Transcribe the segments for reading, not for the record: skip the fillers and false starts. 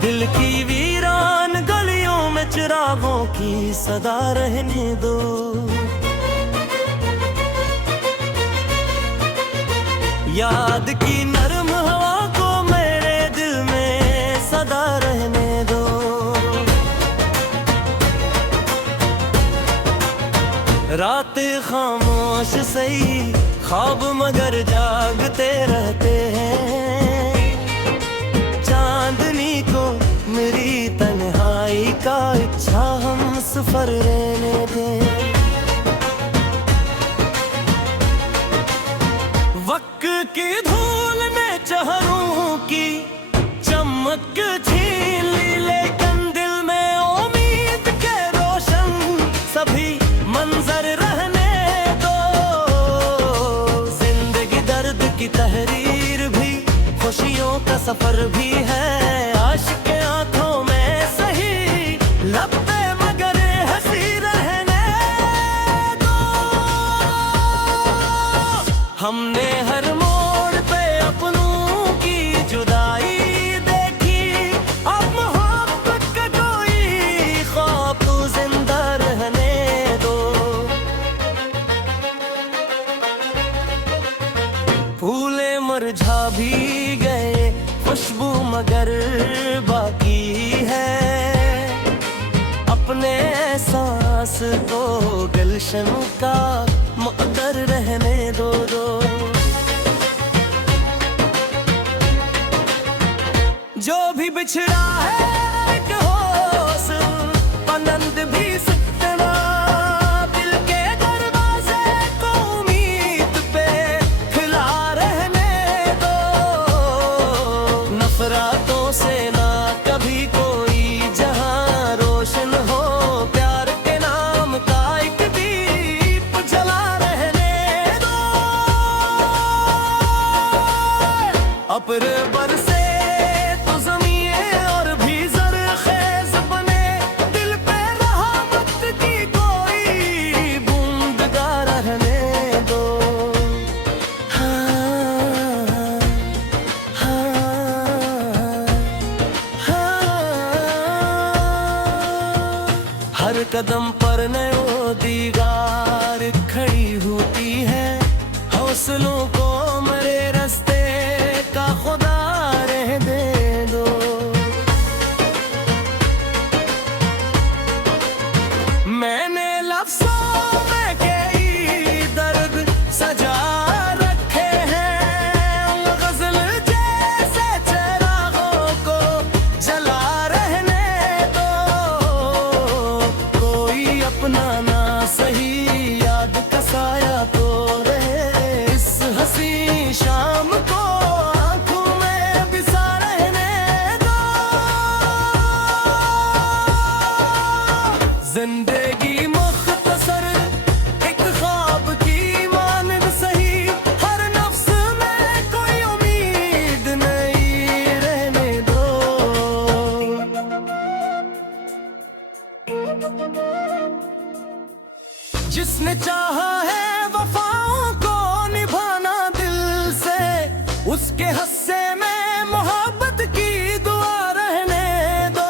दिल की वीरान गलियों में चिरागों की सदा रहने दो। याद की नरम हवा को मेरे दिल में सदा रहने दो। रात खामोश सही ख्वाब मगर जागते रहते हैं। चांदनी को मेरी तन्हाई का इच्छा हम सफर रहने दें। वक्त की धूल में चेहरों की चमक छीन ली, लेकिन दिल में उम्मीद के रोशन सभी मंजर रहने दो। जिंदगी दर्द की तहरीर भी खुशियों का सफर भी है। आशिक के आंखों में सही लब पे मगर हंसी रहने दो। हमने हर मोड़ पे अपनों की जुदाई देखी, अब मोहब्बत का कोई ख्वाब तो जिंदा रहने दो। फूले मुरझा भी गए, खुशबू मगर बाकी है। अपने एहसास को गुलशन का मुक़द्दर रहने दो। जो भी बिछड़ा है एक हौसल पनंद भी सकना। दिल के दरवाजे को उम्मीद पे खिला रहने दो। नफरतों से ना कभी कोई जहां रोशन हो। प्यार के नाम का एक दीप जला रहने दो। अपने बरसे तो ज़मीन और भी ज़रख़ेज़ बने। दिल पे रहमत की कोई बूंद गा रहने दो। हाँ, हाँ, हाँ। हर कदम पर नयो दीगार खड़ी होती है। हौसलों को मेरे रास्ते का खुदा रहने दो। मैंने लफ्ज़ों में कई दर्द सजा रखे हैं। गज़ल जैसे चिरागों को जला रहने दो। कोई अपना ना सही याद का साया तो रहे। इस हंसी शाम को आंखों में बिसा रहने दो। जिंदगी मुख्तसर एक ख्वाब की मानद सही। हर नफ्स में कोई उम्मीद नहीं रहने दो। जिसने चाहा है वफाओं को निभाना दिल से, उसके हस्से में मोहब्बत की दुआ रहने दो।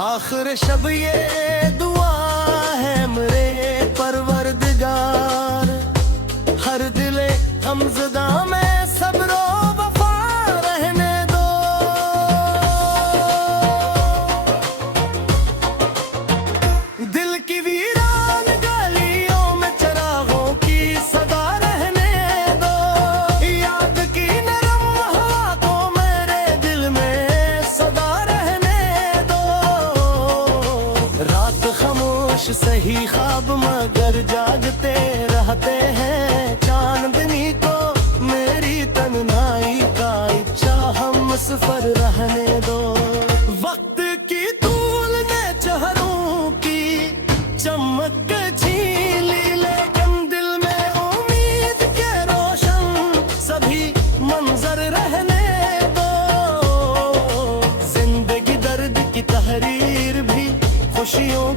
आखिर शब ये दुआ है मेरे परवरदिगार। हर दिले हमज़दा में सब्रो वफा रहने दो। दिल की वीरान गलियों में चिरागों की सदा रहने दो। याद की नरम हवा को मेरे दिल में सदा रहने दो। रात खामोश सही ख्वाब मगर जागते रहते हैं। चांदनी को मेरी तन्हाई का इच्छा हम सफर रहने दो। वक्त की धूल ने चेहरों की चमक छीन ली, लेकिन दिल में उम्मीद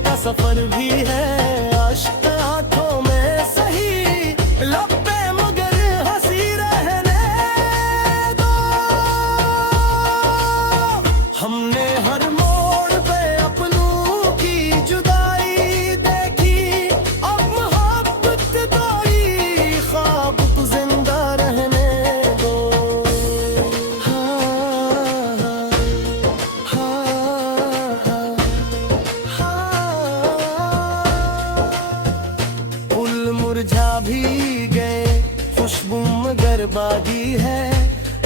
का सफर भी है। आशिक आंखों में सही, लब पे मगर हंसी रहने दो। हमने हर मोड़ पे अपनों की जुदाई देखी, अब मोहब्बत कोई ख्वाब तू जिंदा रहने दो। फूल मुरझा भी गए, खुशबू मगर बागी है।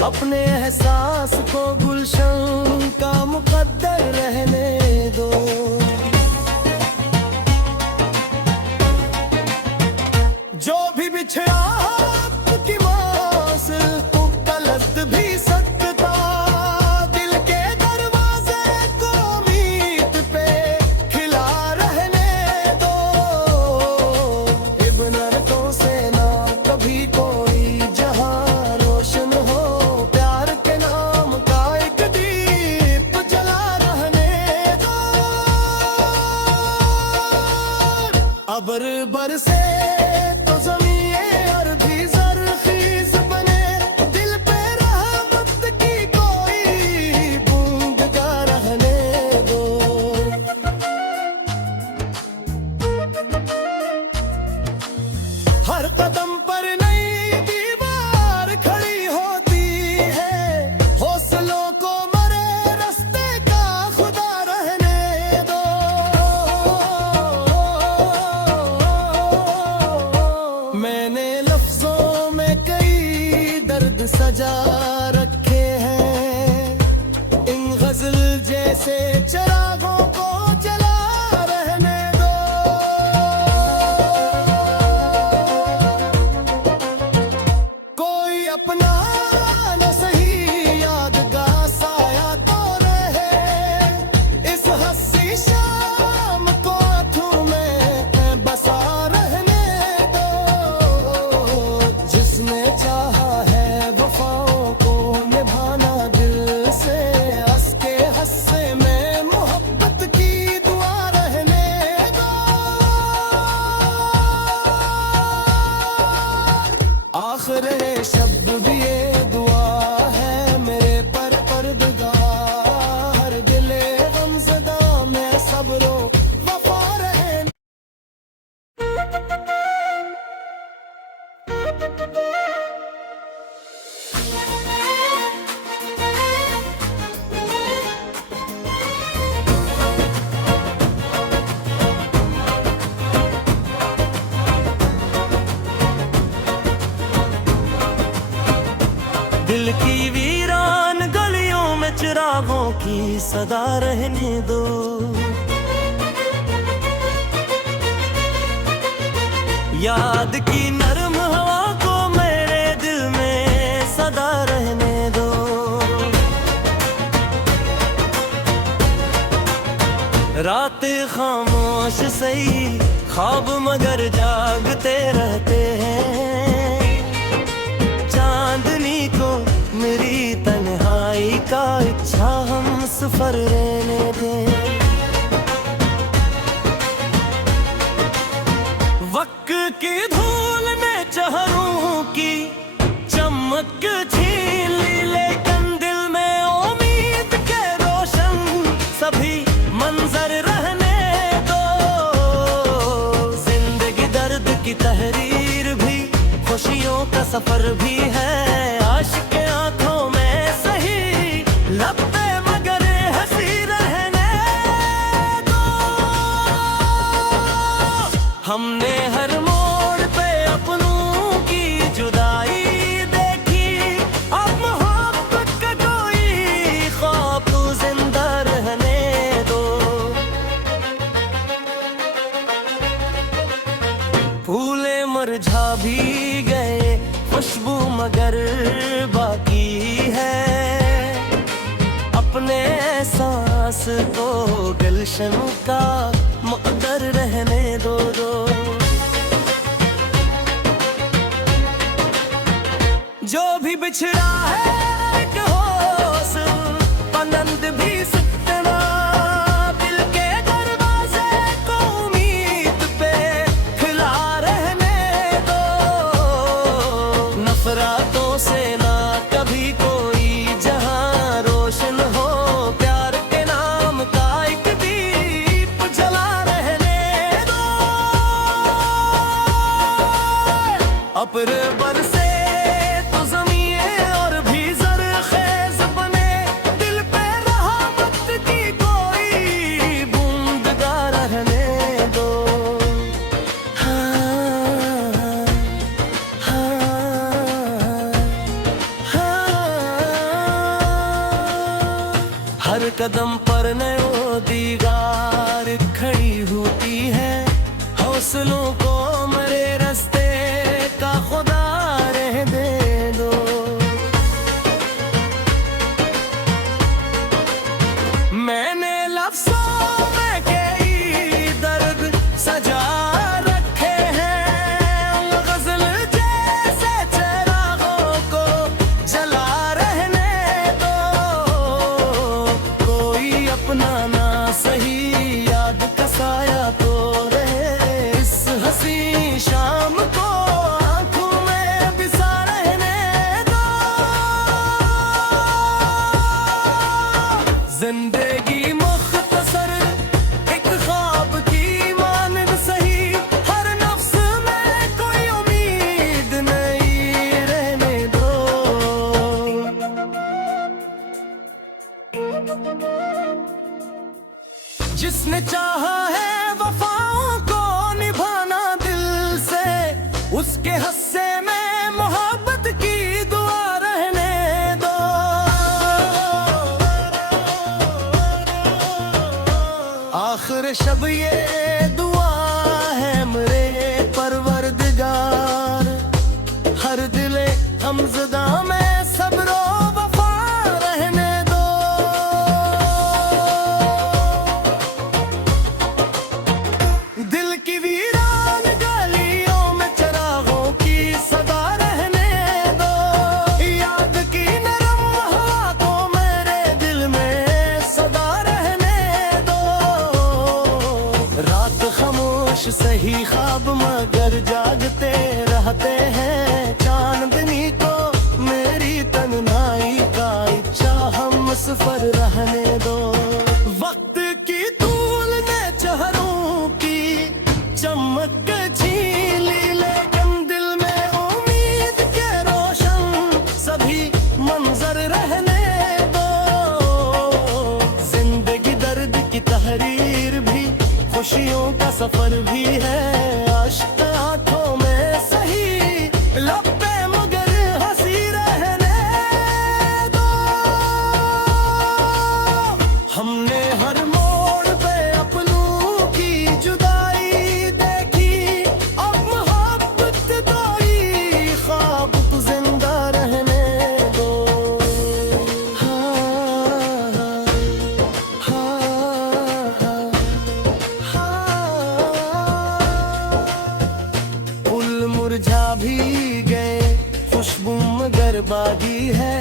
अपने एहसास को गुलशन का मुकद्दर रहने दो। जो भी बिछड़ा आपकी मांस को कलद भी सकता, दिल के दरवाजे को उम्मीद पे खिला रहने दो। इब्न अरकों से ना कभी कोई जहां रोशन हो, प्यार के नाम का एक दीप जला रहने दो। अबर बरसे तो ज़मीं और भी ज़रख़ीज़ बने, दिल पे रहमत की कोई बूंद का रहने दो। हर कदम पर नई दीवार खड़ी होती है, हौसलों को मरे रास्ते का खुदा रहने दो। मैंने लफ्जों में कई दर्द सजा रखे हैं, इन गजल जैसे चिरागों को जला रहने दो। कोई अपना न सही यादगार साया तो रहे, इस हंसी शाम को आंखों में बसा रहने दो। जिसने चाहा है वफाओं को निभाना दिल से, हंस के हंसे में मोहब्बत की दुआ रहने दो। आखिर शब्द भी ये दुआ है मेरे पर परदिगार, हर दिले गमज़दा में सब्रो वफा रहने। दिल की वीरान गलियों में चिरागों की सदा रहने दो। याद की नरम हवा को मेरे दिल में सदा रहने दो। रात खामोश सही, ख्वाब मगर जागते रहते हैं। चांदनी को मेरी तन्हाई का इच्छा हम सफर रहने दें। वक्त की धूल में चेहरों की चमक छीन ली, लेकिन दिल में उम्मीद के रोशन सभी मंजर रहने दो। जिंदगी दर्द की तहरीर भी, खुशियों का सफर भी है। आशिक आंखों में सही, लब पे मगर हंसी रहने दो। हमने हर मोड़ पे अपनों की जुदाई देखी, अब मोहब्बत का कोई ख्वाब तू जिंदा रहने दो। फूले मुरझा भी गए, खुशबू मगर बाकी है। अपने एहसास को गुलशन का मुकद्दर रहने दो। जो भी बिछड़ा है एक हौसल, आनंद भी सकना, दिल के दरवाजे को कदम पर नयो दीगार खड़ी होती है, हौसलों को मेरे रास्ते का खुदा रहने दो। मैंने लफ्ज़ों में कई दर्द सजा रखे हैं, गज़ल जैसे चिरागों को जला रहने दो। कोई अपना ना सही याद का साया तो रहे, इस हंसी शाम को आंखों में बिसा रहने दो। जिंदगी मुख्तसर एक ख्वाब की मानद सही, हर नफ्स में कोई उम्मीद नहीं रहने दो। जिसने चाहा है वफाओं को निभाना दिल से, उसके हस्से में मोहब्बत की दुआ रहने दो। आखिर शब ये दुआ है मेरे परवरदिगार, हर दिले हमज़दा में सब्रो वफा रहने दो। दिल की वीरान गलियों में चिरागों की सदा रहने दो। याद की नरम हवा को मेरे दिल में सदा रहने दो। रात खामोश सही ख्वाब मगर जागते रहते हैं, चांदनी को मेरी तन्हाई का इच्छा हम सफर रहने दो। वक्त की तूल ने चेहरों की चमक छीन ली, लेकिन दिल में उम्मीद के रोशन सभी मंजर रहने दो। जिंदगी दर्द की तहरीर भी, खुशियों का सफर भी है, आशिक आंखों में सही लब पे मगर हंसी रहने दो। हमने हर मोड़ पे अपनों की जुदाई देखी, अब मोहब्बत दोई ख्वाब तो जिंदा रहने दो। फूल मुरझा भी गए, खुशबू मगर बागी है,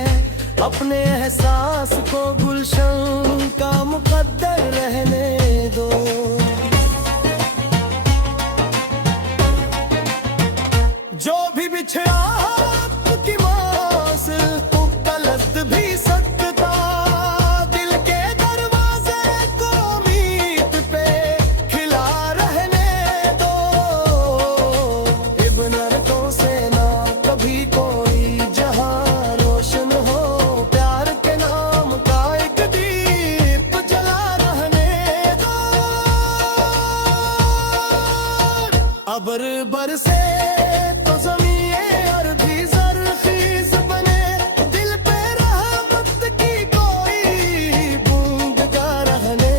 अपने एहसास को गुलशन का मुकद्दर रहने दो। जो भी बिछड़ा आपकी मांस को कलद भी सकता, दिल के दरवाजे को उम्मीद पे खिला रहने दो। इब्न अरकों से ना कभी कोई जहां रोशन हो, प्यार के नाम का एक दीप जला रहने दो। अबर बरसे तो ज़मीं अरबी ज़रख़ीज़ बने, दिल पे रहमत की कोई बूंद का रहने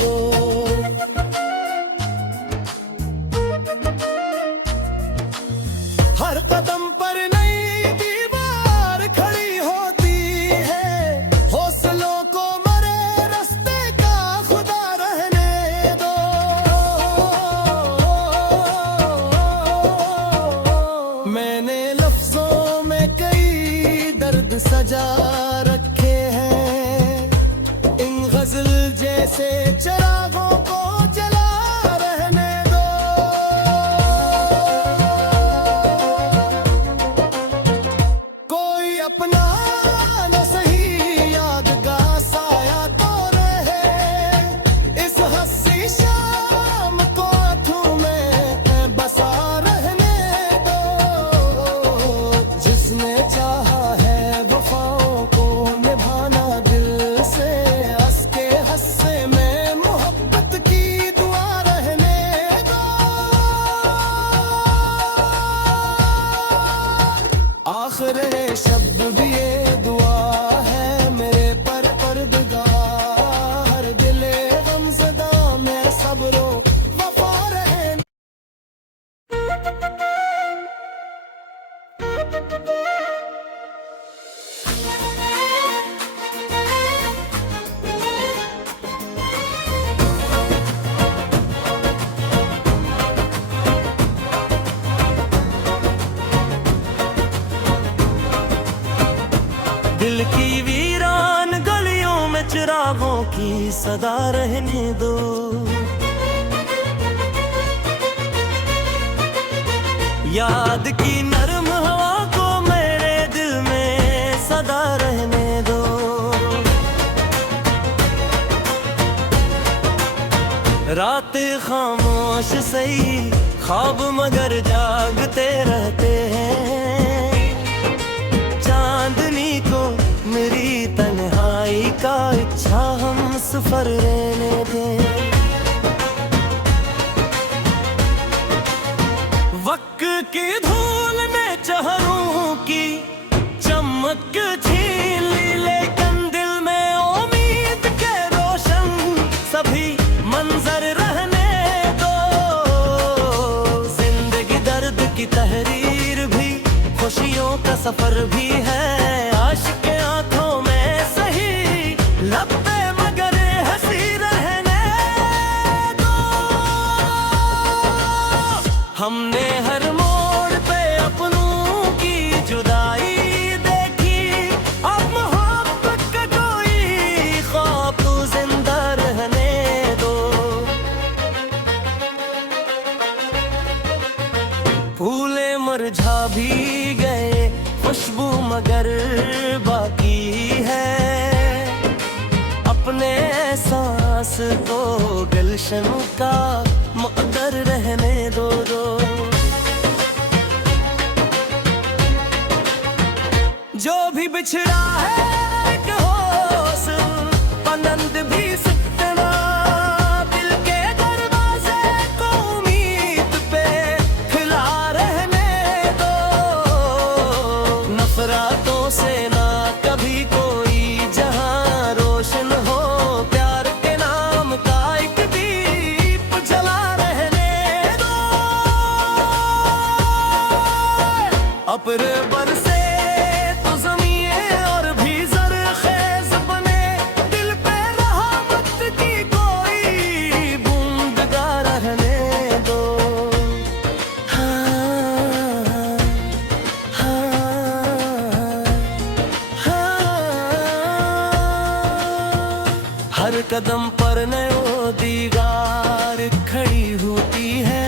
दो। हर कदम पर नई दीवार खड़ी होती है, हौसलों को मरे रास्ते का खुदा रहने दो। मैंने लफ्जों में कई दर्द सजा रखे हैं, इन गजल जैसे चिरागों को जला रहने दो। कोई अपना न सही यादगार साया तो रहे, इस हंसी शाम को आंखों में बसा रहने दो। जिसने चाहा है वफाओं की वीरान गलियों में चिरागों की सदा रहने दो। याद की नरम हवा को मेरे दिल में सदा रहने दो। रात खामोश सही ख्वाब मगर जागते रहते हैं। चांदनी को मेरी तन्हाई का इच्छा हम सफर रहने दें। वक्त की धूल में चेहरों की चमक छीन ली, लेकिन दिल में उम्मीद के रोशन सभी मंजर रहने दो। जिंदगी दर्द की तहरीर भी खुशियों का सफर भी है। आशिक के आंखों में सही लब पे मगर हंसी रहने दो। हमने हर मोड़ पे अपनों की जुदाई देखी, अब मोहब्बत का कोई ख्वाब तो जिंदा रहने दो। फूले मुरझा भी गए, खुशबू मगर बाकी है। अपने एहसास को गुलशन का मुक़द्दर रहने दो। जो भी बिछड़ा है एक हौसल पनंद भी सिकना, दिल के दरवाजे को उम्मीद पे खुला रहने दो। नफरतों से ना कभी कोई जहां रोशन हो, प्यार के नाम का एक दीप जला रहने दो। अपने बरसे तो ज़मीं और भी ज़रख़ेज़ बने, दिल पे रहमत की कोई बूंद गा रहने दो। हाँ, हाँ, हाँ। हर कदम पर नयो दीवार खड़ी होती है।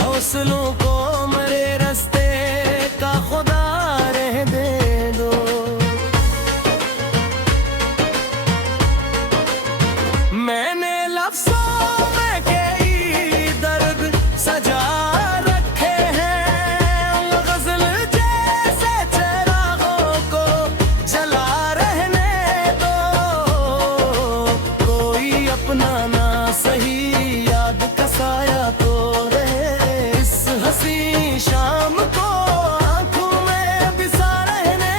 हौसलों को मेरे रास्ते का खुदा रहने दो। मैंने लफ्ज़ों में कई दर्द सजा रखे हैं। गज़ल जैसे चिरागों को जला रहने दो। कोई अपना ना सही याद का साया तो रहे, इस हंसी शाम को आंखों में बिसा रहने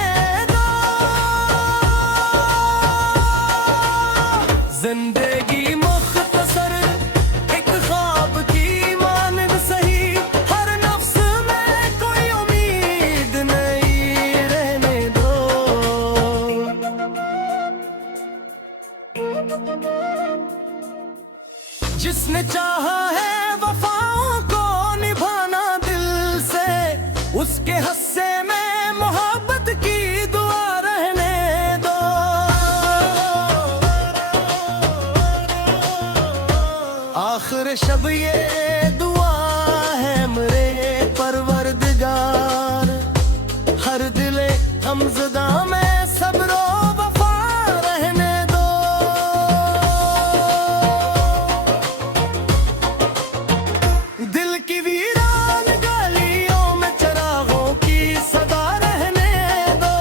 दो। जिंदगी मुख्तसर एक ख्वाब की मानद सही, हर नफ्स में कोई उम्मीद नहीं रहने दो। जिसने चाहा है वफाओं को निभाना दिल से, उसके हस्से में मोहब्बत की दुआ रहने दो। आखिर शब ये दुआ है मेरे परवरदिगार, हर दिले हमज़दा में सब्रो वफा रहने दो। दिल की वीरान गलियों में चिरागों की सदा रहने दो।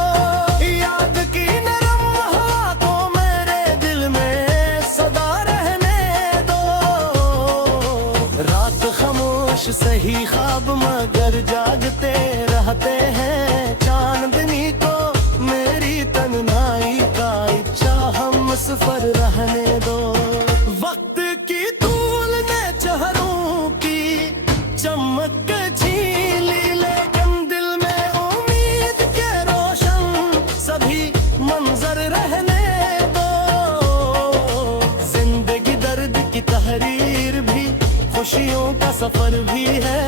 याद की नरम हवा को मेरे दिल में सदा रहने दो। रात खामोश सही ख्वाब मगर जागते रहते हैं। चांदनी को मेरी तन्हाई का इच्छा हम सफर रहने दो। वक्त की धूल ने चेहरों की चमक छीन ली, लेकिन दिल में उम्मीद के रोशन सभी मंजर रहने दो। जिंदगी दर्द की तहरीर भी खुशियों का सफर भी है।